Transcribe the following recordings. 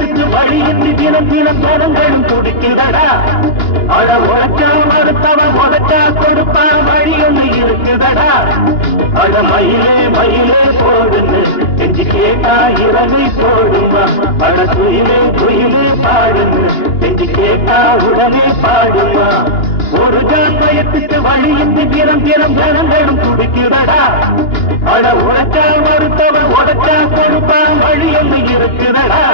வயசுக்கு வழியின்றி தினம் தினம் மனங்களும் துடிக்குதடா. அழ உழைச்சா மறுத்தவன் உழைச்சா கொடுப்பான் வழி ஒன்று இருக்குதடா. அழ மயிலே மயிலே போடுன்னு செஞ்சு கேட்டா இறகை போடுமா. அழ குயிலே குயிலே பாடுன்னு செஞ்சு கேட்டா உடனே பாடுமா. ஒரு ஜான் வயசுக்கு வழியின்றி தினம் தினம் மனங்களும் துடிக்குதடா. அழ உழைச்சா மறுத்தவன் உழைச்சா கொடுப்பான் வழி ஒன்று இருக்குதடா.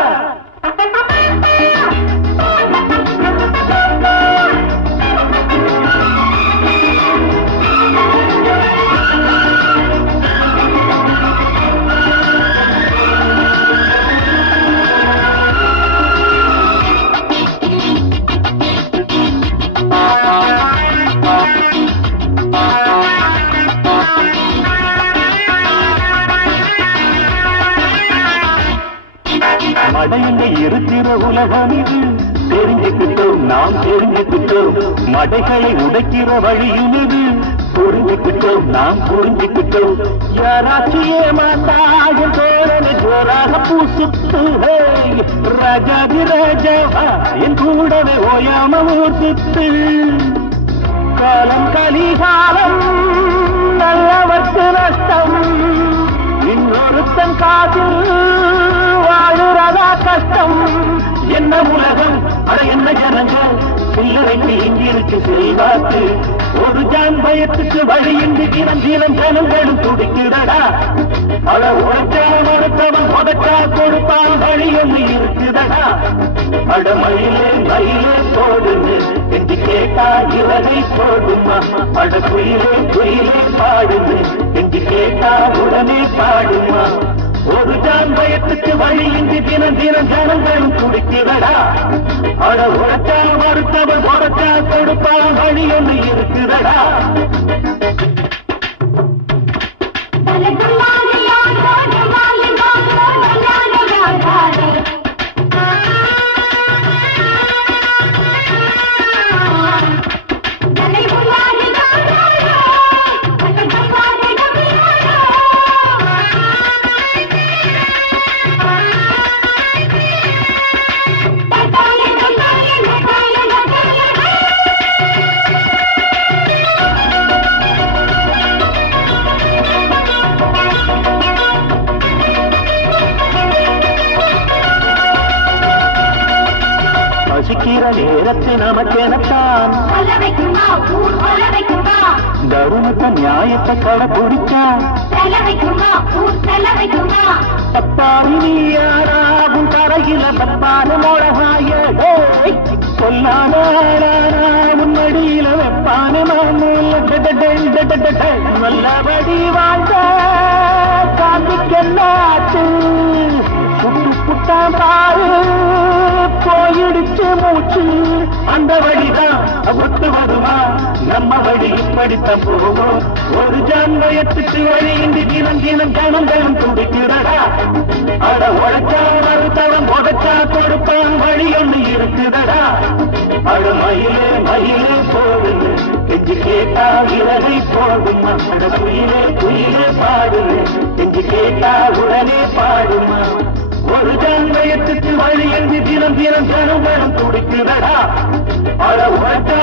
மடையங்க இருக்கிற உலகம் இது தெரிஞ்சுக்கிட்டோம், நாம் தெரிஞ்சுக்கிட்டோம். மடைகளை உடைக்கிற வழியும் இது புரிஞ்சுக்கிட்டோம், நாம் புரிஞ்சுக்கிட்டோம். யாராச்சும் ஏமாத்தாயும் தோழனை ஜோராக பூசுத்து ராஜாதி ராஜாவா என் கூடவே ஓயாம ஊர்த்து. காலம் கலிகாலம் நல்லவர்க்கு நஷ்டம், இன்னொருத்தன் காதில் வாழுறதா கஷ்டம். என்ன உலகம் அட என்ன ஜனங்கள் சில்லறைக்கு இங்கிருக்கு செல்வாக்கு. ஒரு ஜான் பயத்துக்கு வழியின்றி தினம் தினம் ஜனங்களும் துடிக்குதடா. அட உழைச்சா மறுத்தவன் உடைச்சா கொடுப்பான் வழி ஒன்று இருக்குதடா. அட மயிலே மயிலே போடுன்னு என்று கேட்டா இவனை போடுமா. அட குயிலே குயிலே பாடுன்னு என்று கேட்டா உடனே பாடுமா. ஒரு ஜான் பயத்துக்கு வழியின்றி தினம் தினம் ஜனங்களும் துடிக்குதடா. அட உழைச்சா மறுத்தவன் உடைச்சா கொடுப்பான் வழி ஒன்று இருக்குதடா. பசிக்கிற நேரத்து நமக்கெனத்தான் தருமத்தை நியாயத்தை கடைபிடிச்சா தப்பாவி நீ யாராகும் தரையில தப்பான மொழகாய சொல்லான முன்னடியில வெப்பான நல்லபடி வாழ்ந்த காந்திக்கெல்லாச்சு புட்டு புட்டாம் பாரு போயிடுச்சு மூச்சு. அந்த வழிதான் ஒத்து வருமா, நம்ம வழி இப்படித்தான் போவோம். ஒரு ஜான் வயத்துக்கு வழியின்றி தினம் தினம் ஜனங்களும் துடிக்கிறடா. அட உழைச்சா மறுத்தவன் உடைச்சா கொடுப்பான் வழி ஒன்று இருக்குதடா. அட மயிலே மயிலே போடுது என்று கேட்டா இறகை போடுமா. அட குயிலே குயிலே பாடுது என்று கேட்டா உடனே பாடுமா. ஒரு ஜான் வயத்துக்கு வழியின்றி தினம் தினம் ஜனங்களும் துடிக்கிறடா. அட உழைச்சா